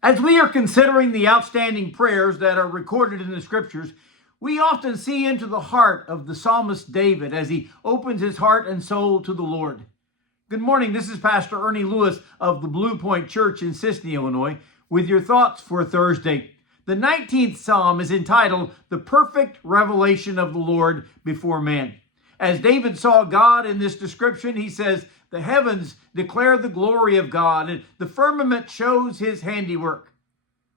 As we are considering the outstanding prayers that are recorded in the scriptures, we often see into the heart of the psalmist David as he opens his heart and soul to the Lord. Good morning. This is Pastor Ernie Lewis of the Blue Point Church in Sisney, Illinois, with your thoughts for Thursday. The 19th Psalm is entitled, The Perfect Revelation of the Lord Before Man. As David saw God in this description, he says, the heavens declare the glory of God, and the firmament shows his handiwork.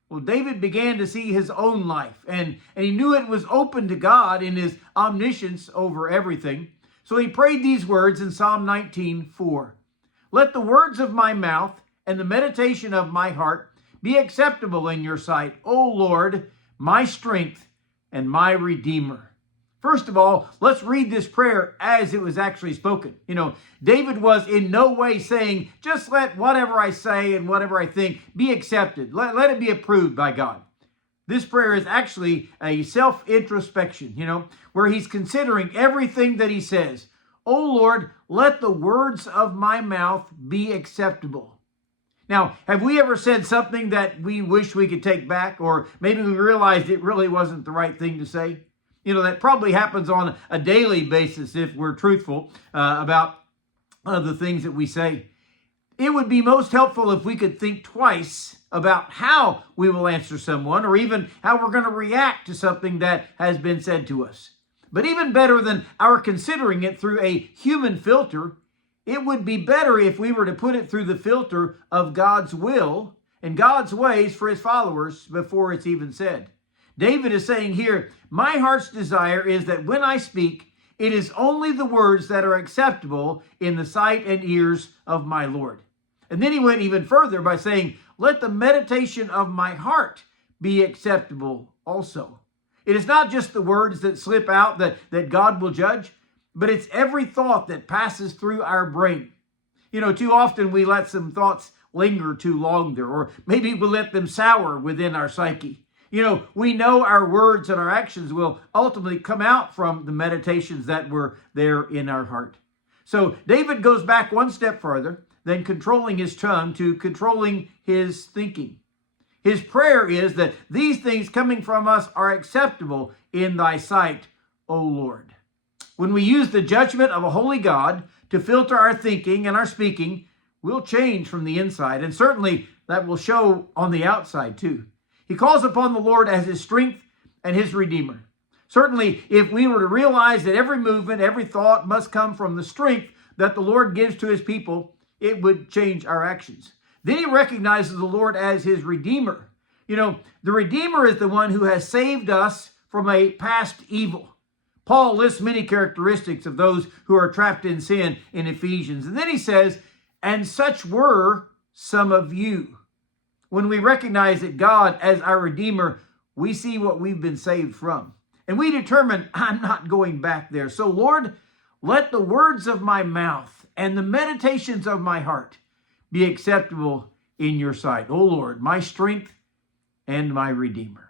Well, David began to see his own life, and he knew it was open to God in his omniscience over everything. So he prayed these words in Psalm 19:4. Let the words of my mouth and the meditation of my heart be acceptable in your sight, O Lord, my strength and my Redeemer. First of all, let's read this prayer as it was actually spoken. David was in no way saying, just let whatever I say and whatever I think be accepted. Let it be approved by God. This prayer is actually a self-introspection, where he's considering everything that he says. Oh Lord, let the words of my mouth be acceptable. Now, have we ever said something that we wish we could take back, or maybe we realized it really wasn't the right thing to say? That probably happens on a daily basis if we're truthful about the things that we say. It would be most helpful if we could think twice about how we will answer someone, or even how we're going to react to something that has been said to us. But even better than our considering it through a human filter, it would be better if we were to put it through the filter of God's will and God's ways for his followers before it's even said. David is saying here, my heart's desire is that when I speak, it is only the words that are acceptable in the sight and ears of my Lord. And then he went even further by saying, let the meditation of my heart be acceptable also. It is not just the words that slip out that God will judge, but it's every thought that passes through our brain. Too often we let some thoughts linger too long there, or maybe we let them sour within our psyche. We know our words and our actions will ultimately come out from the meditations that were there in our heart. So David goes back one step further than controlling his tongue to controlling his thinking. His prayer is that these things coming from us are acceptable in thy sight, O Lord. When we use the judgment of a holy God to filter our thinking and our speaking, we'll change from the inside, and certainly that will show on the outside too. He calls upon the Lord as his strength and his Redeemer. Certainly, if we were to realize that every movement, every thought must come from the strength that the Lord gives to his people, it would change our actions. Then he recognizes the Lord as his Redeemer. The Redeemer is the one who has saved us from a past evil. Paul lists many characteristics of those who are trapped in sin in Ephesians. And then he says, and such were some of you. When we recognize that God as our Redeemer, we see what we've been saved from. And we determine, I'm not going back there. So Lord, let the words of my mouth and the meditations of my heart be acceptable in your sight. O Lord, my strength and my Redeemer.